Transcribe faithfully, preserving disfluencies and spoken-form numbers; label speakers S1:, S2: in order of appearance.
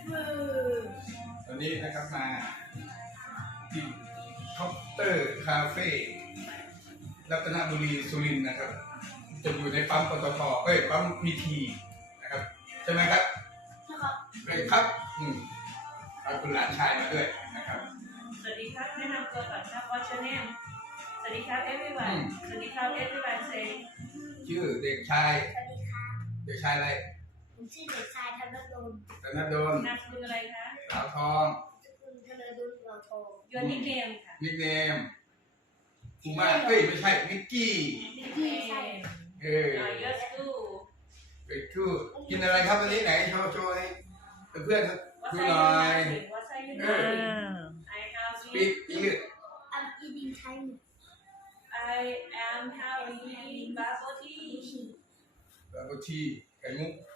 S1: ตอนนี้นะครับมาที่คอปเตอร์คาเฟ่รัตนบุรีสุรินทร์นะครับจะอยู่ในปั๊มปตทเอ้ยปั๊มพีทีนะครับใช่ไหมครับครับเลยครับอืมเอาคุณหลานชายมาด้วยนะครับ
S2: สวัสดีครับแนะนำตัวก่อนครับ What's your name สวัสดีครับ everyone สวัสดีครับ everyone say
S1: ชื่อเด็กชาย
S3: สวัสดีครับ
S1: เด็กชายอะไร
S3: ผมชื่อเด็กชายธนดล
S1: ธนดล
S2: นามสกุลอะไรคะ
S1: สาวทอง
S3: สกุลธนดลเหล่าทอง
S2: Your nickname ค่ะ
S1: นิกเนมคูมาเอ้ยไม่ใช่นิกกี้
S2: nickname
S1: เออ
S2: Your school
S1: เป็นชื่อกินอะไรครับวันนี้ไหนโชว์โชว์ให้เพื่อนๆดูหน่อย
S2: What's your name I have
S1: ปิดอีก
S3: อัมอีดินไทม์
S2: I am having bubble tea
S1: บาบูชีไข่มุก